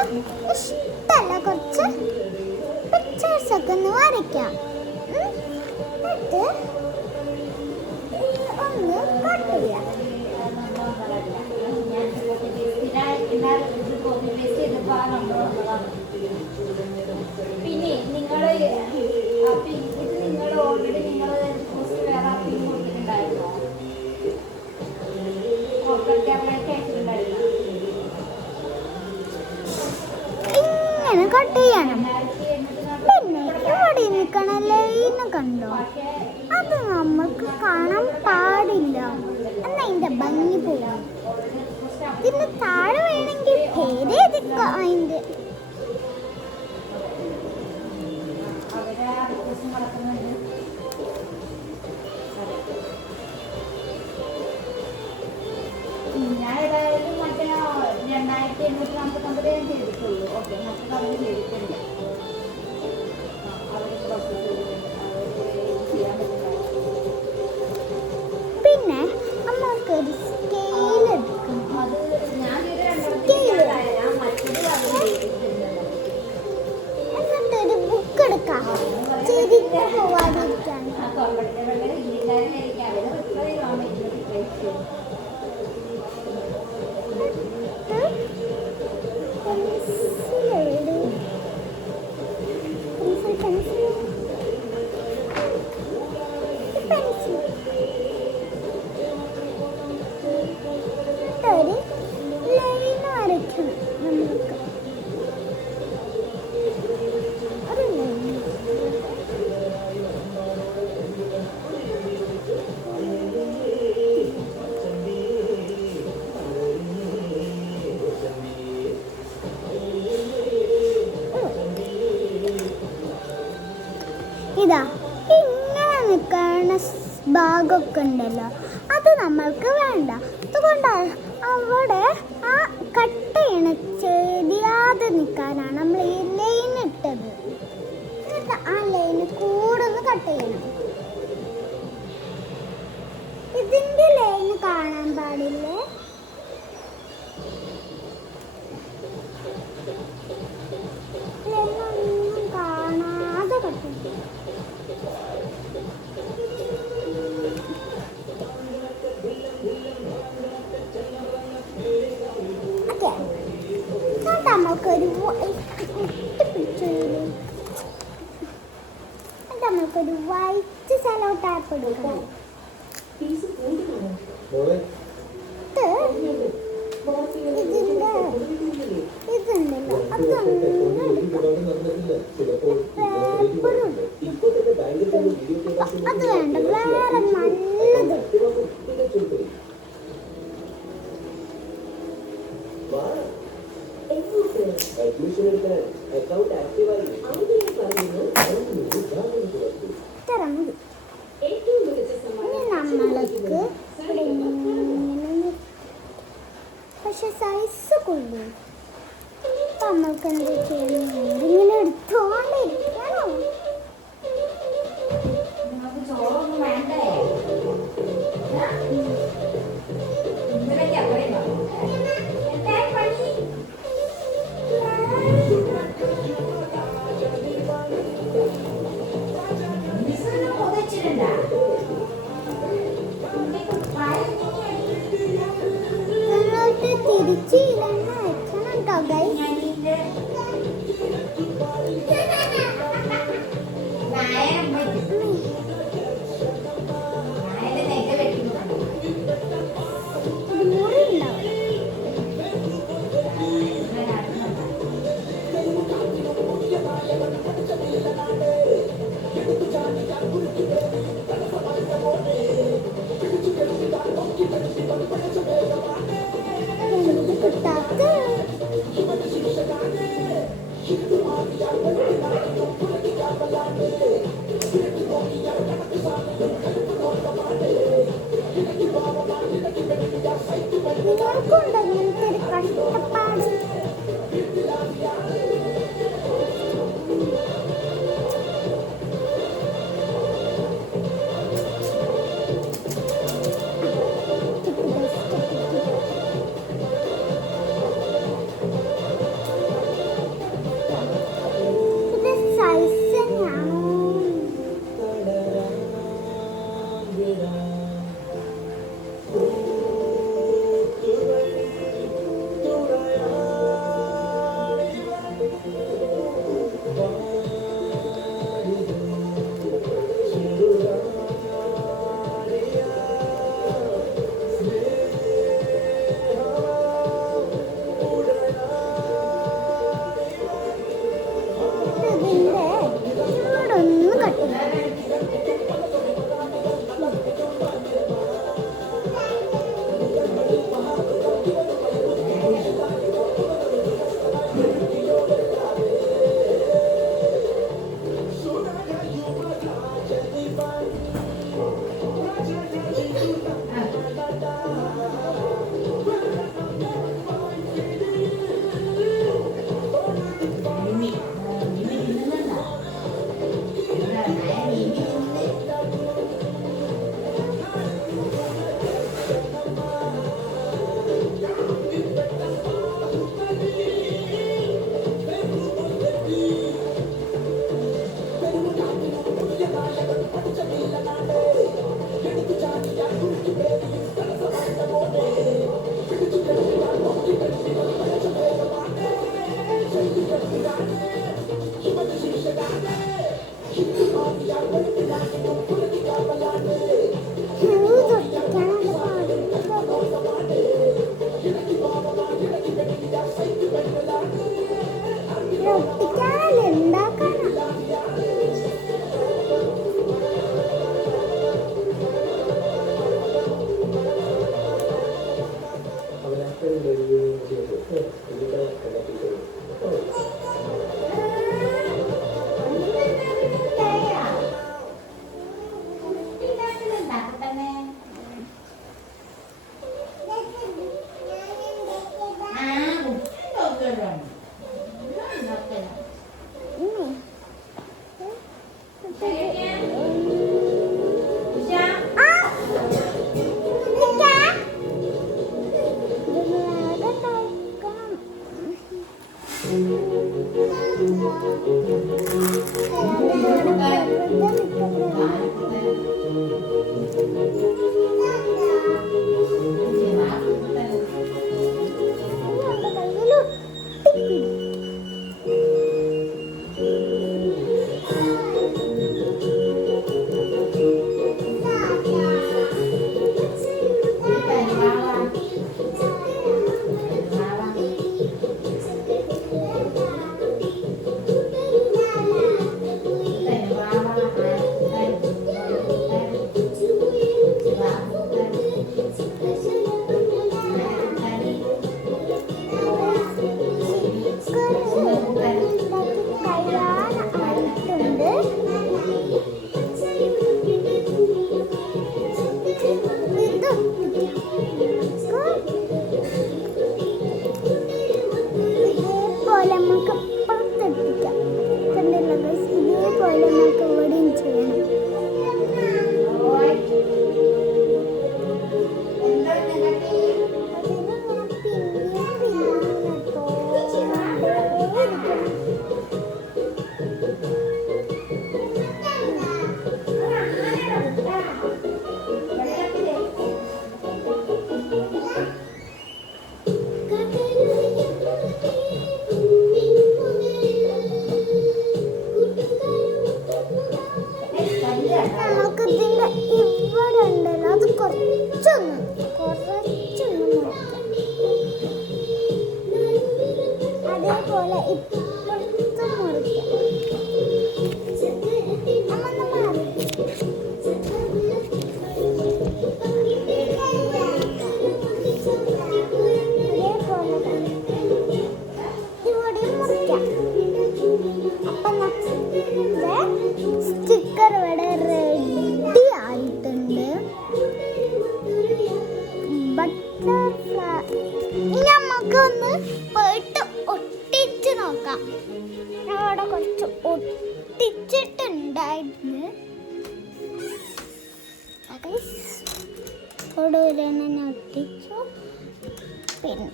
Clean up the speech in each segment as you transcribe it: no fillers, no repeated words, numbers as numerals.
ഇഷ്ടമല്ല കുറച്ച് പിക്ചേഴ്സ് ഒക്കെ ഒന്ന് വരയ്ക്കാം. എന്നിട്ട് ഒന്ന് കട്ട് ചെയ്യാം. പിന്നെ നിങ്ങൾ ഓൾറെഡി നിങ്ങൾ വേറെ അപ്പീൽ കൊടുത്തിട്ടുണ്ടായിരുന്നോ? ഇങ്ങനെ കട്ട് ചെയ്യണം. പിന്നെ ഇവിടെ നിൽക്കണ ലൈന് കണ്ടോ, അത് നമുക്ക് കാണാൻ പാടില്ല, എന്നാ അതിന്റെ ഭംഗി പോകും. ഇതിന് താഴെ വേണമെങ്കിൽ പേര് എഴുതിക്കാം. അതിന്റെ ഞാൻ ഏതായാലും മറ്റേ 2849 ചെയ്തിട്ടുള്ളൂ. ഓക്കെ, മറ്റൊക്കെ അവർ ചെയ്തിട്ടുണ്ട്. പിന്നെ നമുക്കൊരു സ്കെയിൽ എടുക്കണം. അത് ഞാൻ എന്നിട്ടൊരു ബുക്ക് എടുക്കാം, ചെരിഞ്ഞ് പോവാതിരിക്കാൻ. ഒരു ലൈൻ വരയ്ക്കണം. നമുക്ക് ഒരു ലൈൻ ഇതാ ഇങ്ങനെ നിൽക്കുന്ന ഭാഗമൊക്കെ ഉണ്ടല്ലോ, അത് നമ്മൾക്ക് വേണ്ട. അതുകൊണ്ടാണ് അവിടെ ആ കട്ട് ചെയ്യണ ചെരിയാതെ നിൽക്കാനാണ് നമ്മൾ ഈ ലൈൻ ഇട്ടത്. എന്നിട്ട് ആ ലൈന് കൂടെ ഒന്ന് കട്ട് ചെയ്യണം. ഇതിൻ്റെ ലൈന് കാണാൻ പാടില്ലേ. ലൈനൊന്നും കാണാതെ കട്ട് ചെയ്യണം. നമുക്കൊരു വൈറ്റ് സെലോ ടാപ്പ് എടുക്കണം. ഇതുണ്ടല്ലോ, അതൊന്നും അത് വേണ്ട, വേറെ നല്ലത്. നമ്മൾക്ക് പക്ഷെ സൈസ് കൊള്ളു. നമ്മൾക്ക് എന്ത് ചെയ്യണം, ഇങ്ങനെ എടുത്തോണ്ടിരിക്കണോ? തിരിച്ചില്ലെന്ന് വെക്കണം കൈ. കിട്ടാത്ത സ്റ്റിക്കർ ഇവിടെ റെഡി ആയിട്ടുണ്ട്. ബട്ടർഫ്ലൈ നമുക്കൊന്ന് പോയിട്ട് ഒട്ടിച്ച് നോക്കാം. ഞാൻ അവിടെ കുറച്ച് ഒട്ടിച്ചിട്ടുണ്ടായിരുന്നു. അവിടെ ഒരെണ്ണം ഒട്ടിച്ചു, പിന്നെ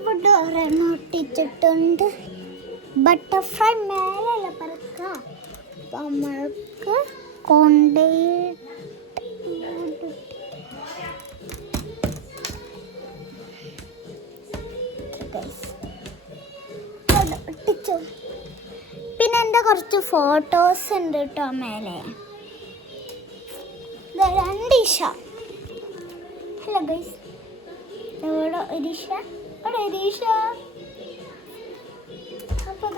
ഇവിടെ ഒരെണ്ണം ഒട്ടിച്ചിട്ടുണ്ട്. ബട്ടർഫ്ലൈ മേലല്ല പറക്കാം, അപ്പം നമ്മൾക്ക് കൊണ്ടുപോയിട്ട് ഒട്ടിച്ചു. പിന്നെ എൻ്റെ കുറച്ച് ഫോട്ടോസ് ഉണ്ട് കേട്ടോ മേലെ. രണ്ട് ഇഷ. ഹലോ ഗൈസ്, എവിടെ ഒരിഷ, അവിടെ ഒരിഷ. അപ്പോൾ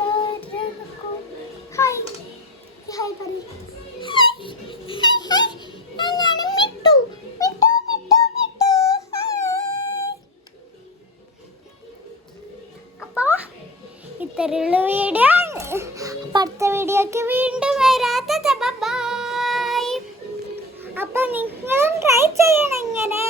ഹായ് ഹായ് പറ. മിട്ടു മിട്ടു മിട്ടു മിട്ടു. അപ്പോൾ ഇത്രയുള്ള വീഡിയോ. അടുത്ത വീഡിയോക്ക് വീണ്ടും വരാത്ത ബൈ. അപ്പോൾ നിങ്ങളും ട്രൈ ചെയ്യണം ഇങ്ങനെ.